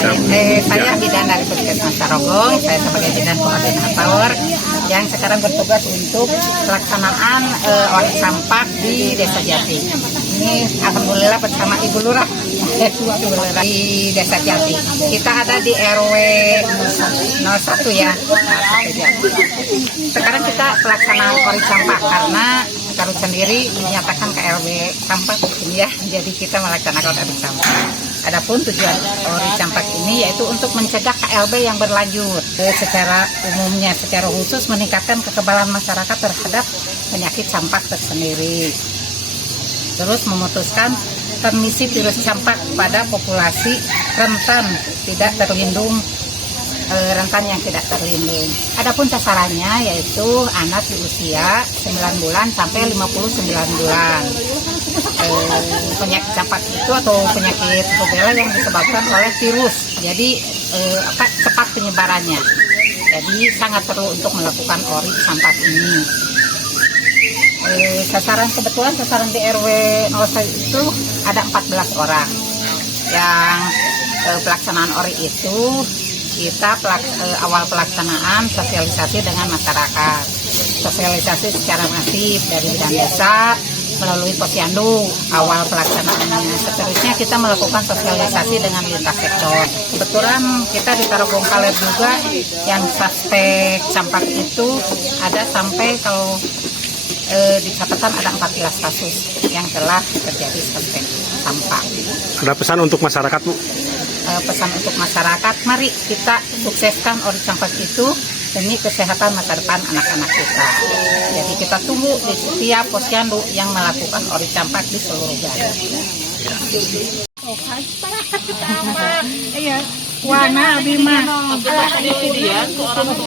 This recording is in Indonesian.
Saya bidan dari Puskesmas Tarogong. Saya sebagai bidan koordinator yang sekarang bertugas untuk pelaksanaan olah sampah di Desa Jati. Ini alhamdulillah bersama Ibu Lurah di Desa Jati. Kita ada di RW 01 ya. Sekarang kita pelaksanaan ori sampah karena Garut sendiri menyatakan ke RW sampah ini ya. Jadi kita melaksanakan ori sampah. Adapun tujuan ori sampah ini yaitu untuk mencegah KLB yang berlanjut. Secara umumnya, secara khusus meningkatkan kekebalan masyarakat terhadap penyakit sampah tersendiri. Terus memutuskan transmisi virus campak pada populasi rentan tidak terlindung, rentan yang tidak terlindung. Adapun sasarannya yaitu anak di usia 9 bulan sampai 59 bulan. Penyakit campak itu atau penyakit rubella yang disebabkan oleh virus. Jadi cepat penyebarannya. Jadi sangat perlu untuk melakukan ori campak ini. Kebetulan sasaran di RW 01 itu ada 14 orang. Yang pelaksanaan ori itu kita awal pelaksanaan sosialisasi dengan masyarakat. Sosialisasi secara masif dari bidang desa melalui posyandu awal pelaksanaannya. Seterusnya kita melakukan sosialisasi dengan lintas sektor. Kebetulan kita di Tarogong Kaler juga yang suspek campak itu ada sampai kalau di catatan ada 14 kasus yang telah terjadi suspek campak. Ada pesan untuk masyarakat, Bu? Pesan untuk masyarakat, mari kita sukseskan ori campak itu demi kesehatan masa depan anak-anak kita. Jadi kita tunggu di setiap posyandu yang melakukan ori campak di seluruh Garut. Iya, warna Abimah.